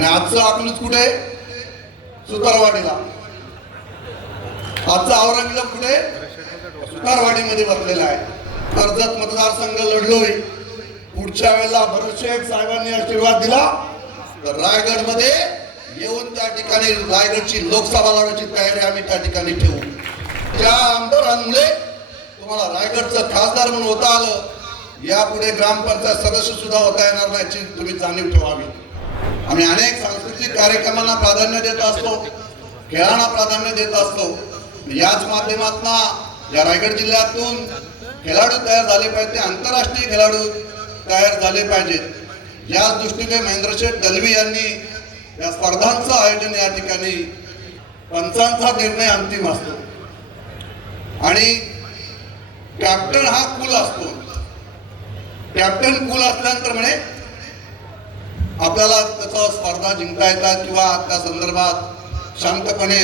आणि आजचं अकलूज कुठे? सुतारवाडीला. आजचा औरंगाबाद कुठे? सुतारवाडीमध्ये बसलेला आहे. कर्जत मतदारसंघ लढलोय. पुढच्या वेळेला भरत शेठ साहेबांनी आशीर्वाद दिला तर रायगड मध्ये येऊन त्या ठिकाणी रायगडची लोकसभा लढवायची तयारी आम्ही त्या ठिकाणी ठेवू. त्या आमदारांमुळे तुम्हाला रायगडचं खासदार म्हणून होता आलं. यापुढे ग्रामपंचायत सदस्य सुद्धा होता येणार नाही याची तुम्ही जाणीव ठेवावी. आम्ही अनेक सांस्कृतिक कार्यक्रमांना प्राधान्य देत असतो, खेळांना प्राधान्य देत असतो. याच माध्यमातून या रायगड जिल्ह्यातून खेळाडू तयार झाले पाहिजे, आंतरराष्ट्रीय खेळाडू तयार झाले पाहिजेत. याच दृष्टीने महेंद्रशेठ दलवी यांनी या स्पर्धांचं आयोजन या ठिकाणी पंचांचा निर्णय अंतिम असतो आणि कॅप्टन हा कूल असतो. कॅप्टन कूल असल्यानंतर म्हणे आपल्याला त्याचा स्पर्धा जिंकता येतात किंवा त्या संदर्भात शांतपणे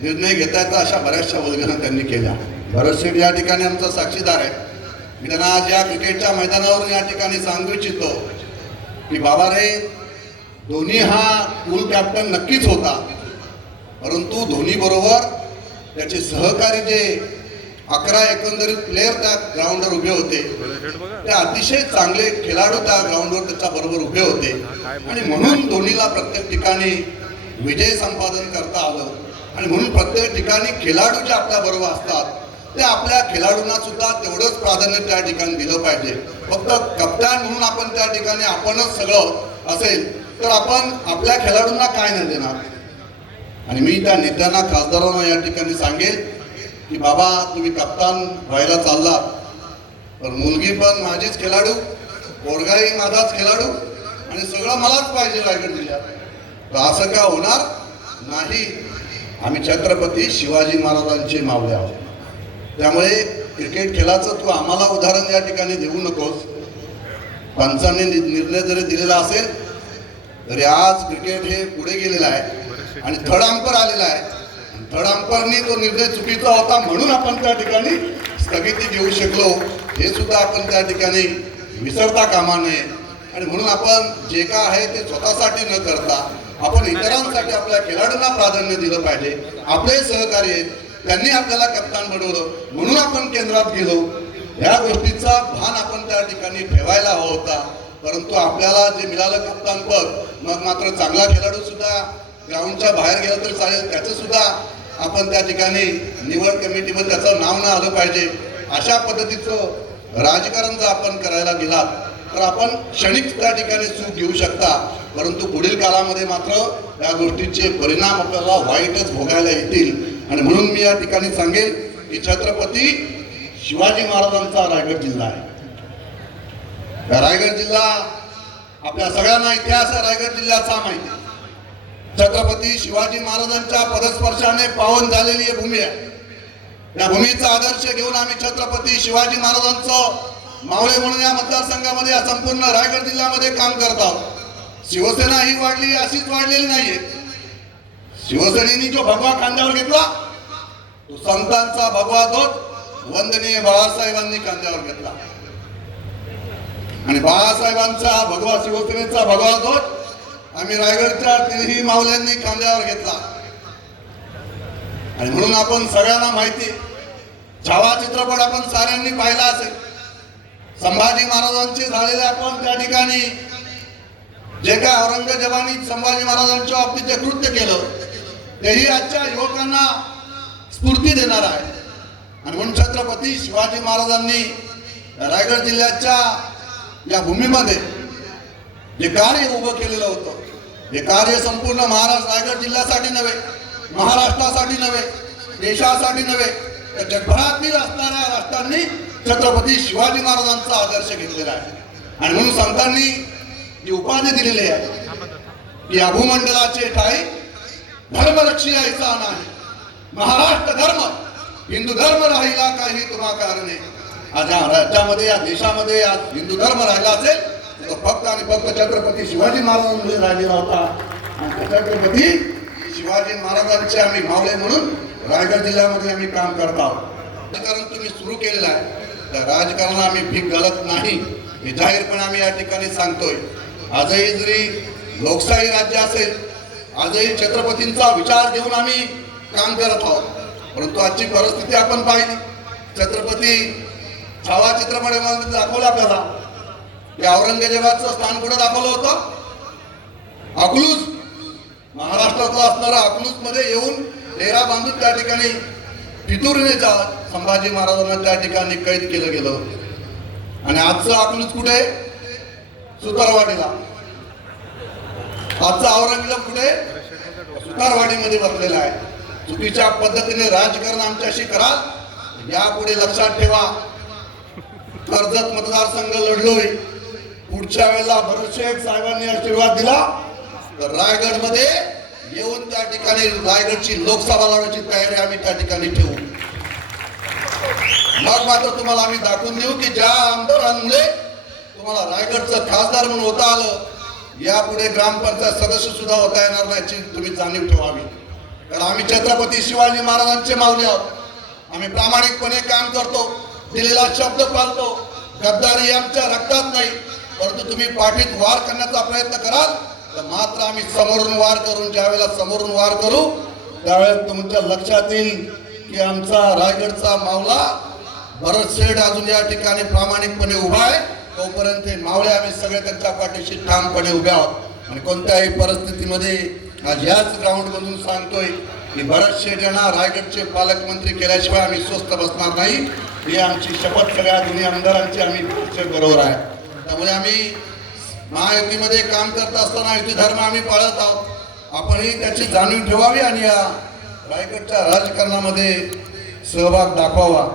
निर्णय घेता येतात. अशा बऱ्याचशा वल्गना त्यांनी केल्या. भरत शेठ या ठिकाणी आमचा साक्षीदार आहे. मी त्यांना आज या क्रिकेटच्या मैदानावरून या ठिकाणी सांगू इच्छितो की बाबा रे, धोनी हा कूल कॅप्टन नक्कीच होता, परंतु धोनी बरोबर त्याचे सहकारी जे 11 एकंदरीत प्लेयर त्या ग्राउंडवर उभे होते, ते अतिशय चांगले खेळाडू त्या ग्राउंडवर त्याच्या बरोबर उभे होते आणि म्हणून धोनीला प्रत्येक ठिकाणी विजय संपादन करता आलं. आणि म्हणून प्रत्येक ठिकाणी खेळाडू जे आपल्या बरोबर असतात ते आपल्या खेळाडूंना सुद्धा तेवढंच प्राधान्य त्या ठिकाणी दिलं पाहिजे. फक्त कप्तान म्हणून आपण त्या ठिकाणी आपणच सगळं असेल तर आपण आपल्या खेळाडूंना काय नाही देणार. आणि मी त्या नेत्यांना, खासदारांना या ठिकाणी सांगेन की बाबा, तुम्ही कप्तान व्हायला चाललात तर मुलगी पण माझीच खेळाडू, पोरगाही माझाच खेळाडू आणि सगळं मलाच पाहिजे रायगड जिल्ह्यात. तर असं का होणार नाही. आम्ही छत्रपती शिवाजी महाराजांचे मावळे आहोत. त्यामुळे क्रिकेट खेळाचं तू आम्हाला उदाहरण या ठिकाणी देऊ नकोस. पंचांनी निर्णय जरी दिलेला असेल तरी आज क्रिकेट हे पुढे गेलेलं आहे आणि थर्ड अंपर आलेला आहे. थर्ड अंपरनी तो निर्णय चुकीचा होता म्हणून आपण त्या ठिकाणी स्थगिती देऊ शकलो, हे सुद्धा आपण त्या ठिकाणी विसरता कामा नये. आणि म्हणून आपण जे काय आहे ते स्वतःसाठी न करता आपण इतरांसाठी, आपल्या खेळाडूंना प्राधान्य दिलं पाहिजे. आपले सहकारी आहेत, त्यांनी आपल्याला कप्तान बनवलं म्हणून आपण केंद्रात गेलो. ह्या गोष्टीचा भान आपण त्या ठिकाणी ठेवायला हवा होता. परंतु आपल्याला जे मिळालं कप्तान पद, मग मात्र चांगला खेळाडू सुद्धा ग्राउंडच्या बाहेर गेला तरी चालेल, त्याचं सुद्धा आपण त्या ठिकाणी निवड कमिटीमध्ये त्याचं नाव न आलं पाहिजे. अशा पद्धतीचं राजकारण जर आपण करायला गेलात तर आपण क्षणिक त्या ठिकाणी चूक घेऊ शकता, परंतु पुढील काळामध्ये मात्र या गोष्टीचे परिणाम आपल्याला वाईटच भोगायला येतील. आणि म्हणून मी या ठिकाणी सांगेन की छत्रपती शिवाजी महाराजांचा रायगड जिल्हा आहे. रायगड जिल्हा आपल्या सगळ्यांना इतिहास आहे रायगड जिल्ह्याचा माहिती. छत्रपती शिवाजी महाराजांच्या पदस्पर्शाने पावन झालेली ही भूमी आहे. या भूमीचा आदर्श घेऊन आम्ही छत्रपती शिवाजी महाराजांचं मावळे म्हणून या मतदारसंघामध्ये, या संपूर्ण रायगड जिल्ह्यामध्ये काम करत आहोत. शिवसेना ही वाढली अशीच वाढलेली नाहीये. शिवसेनेने जो भगवा खांद्यावर घेतला तो संतांचा भगवा ध्वज वंदनीय बाळासाहेबांनी खांद्यावर घेतला आणि बाळासाहेबांचा भगवा, शिवसेनेचा भगवा ध्वज आम्ही रायगडच्या तिन्ही मावल्यांनी खांद्यावर घेतला. आणि म्हणून आपण सगळ्यांना माहिती, छावा चित्रपट आपण साऱ्यांनी पाहिला असेल. संभाजी महाराजांचे झालेले आपण त्या ठिकाणी जे काय औरंगजेबाने संभाजी महाराजांच्या बाबतीत जे कृत्य केलं तेही आजच्या युवकांना स्फूर्ती देणार आहे. आणि म्हणून छत्रपती शिवाजी महाराजांनी रायगड जिल्ह्याच्या या भूमीमध्ये जे कार्य उभं केलेलं होतं, हे कार्य संपूर्ण रायगड जिल्ह्यासाठी नव्हे, महाराष्ट्रासाठी नव्हे, देशासाठी नव्हे, तर जगभरातील असणाऱ्या राष्ट्रांनी छत्रपती शिवाजी महाराजांचा आदर्श घेतलेला आहे. आणि म्हणून संतांनी जी उपाधी दिलेली आहे की या भूमंडलाचे ठाई धर्मरक्षी ऐसा नाही, महाराष्ट्र धर्म हिंदू धर्म राहिला काही तुम्हा कारणे. आज या राज्यामध्ये, या देशामध्ये आज हिंदू धर्म राहिला असेल तो फक्त आणि फक्त छत्रपती शिवाजी महाराजांमुळे राहिलेला होता. आणि छत्रपती शिवाजी महाराजांचे आम्ही मावळे म्हणून रायगड जिल्ह्यामध्ये आम्ही काम करत आहोत. राजकारण तुम्ही सुरू केलेलं आहे, त्या राजकारणाला आम्ही भीक घालत नाही हे जाहीरपणे आम्ही या ठिकाणी सांगतोय. आजही जरी लोकशाही राज्य असेल, आजही छत्रपतींचा विचार घेऊन आम्ही काम करत आहोत. परंतु आजची परिस्थिती आपण पाहिली. छत्रपती छावा चित्रपटामध्ये दाखवलं आपल्याला की औरंगजेबाचं स्थान कुठे दाखवलं होतं? अकलूज, महाराष्ट्रातला असणारा अकलूज मध्ये येऊन डेरा बांधून त्या ठिकाणी फितुरीने संभाजी महाराजांना त्या ठिकाणी कैद केलं गेलं. आणि आजचं अकलूज कुठे? सुतारवाडीला. आजचा औरंगजेब कुठे? सुतारवाडीमध्ये बसलेला आहे. चुकीच्या पद्धतीने राजकारण आमच्याशी कराल यापुढे लक्षात ठेवा. कर्जत मतदारसंघ लढलोय, पुढच्या वेळेला भरतशेठ साहेबांनी आशीर्वाद दिला तर रायगड मध्ये येऊन त्या ठिकाणी रायगडची लोकसभा लढवायची तयारी आम्ही त्या ठिकाणी ठेवू. मग मात्र तुम्हाला आम्ही दाखवून देऊ की ज्या आमदारांमुळे तुम्हाला रायगडचं खासदार म्हणून होता आलं, यापुढे ग्रामपंचायत सदस्य सुद्धा होता येणार नाही याची तुम्ही जाणीव ठेवावी. कारण आम्ही छत्रपती शिवाजी महाराजांचे मावले आहोत. आम्ही प्रामाणिकपणे काम करतो, दिलेला शब्द पाळतो. गद्दारी आमच्या रक्तात नाही. परंतु तुम्ही पाठीत वार करण्याचा प्रयत्न कराल तर मात्र आम्ही समोरून वार करून, ज्यावेळेला समोरून वार करू त्यावेळेला तुमच्या लक्षात येईल की आमचा रायगडचा मावला भरतशेठ अजून या ठिकाणी प्रामाणिकपणे उभा आहे. तोपर्यंत मावळे आम्ही सगळे त्यांच्या पाठीशी ठामपणे उभे आहोत. आणि कोणत्याही परिस्थितीमध्ये आज याच ग्राउंड मधून सांगतोय की भरतशेठ यांना रायगडचे पालकमंत्री केल्याशिवाय आम्ही स्वस्थ बसणार नाही. ही आमची शपथ सगळ्या दोन्ही आमदारांची आम्ही बरोबर आहे. त्यामुळे आम्ही महायुतीमध्ये काम करत असताना युती धर्म आम्ही पाळत आहोत. आपणही त्याची जाणीव ठेवावी आणि या रायगडच्या राजकारणामध्ये सहभाग दाखवावा.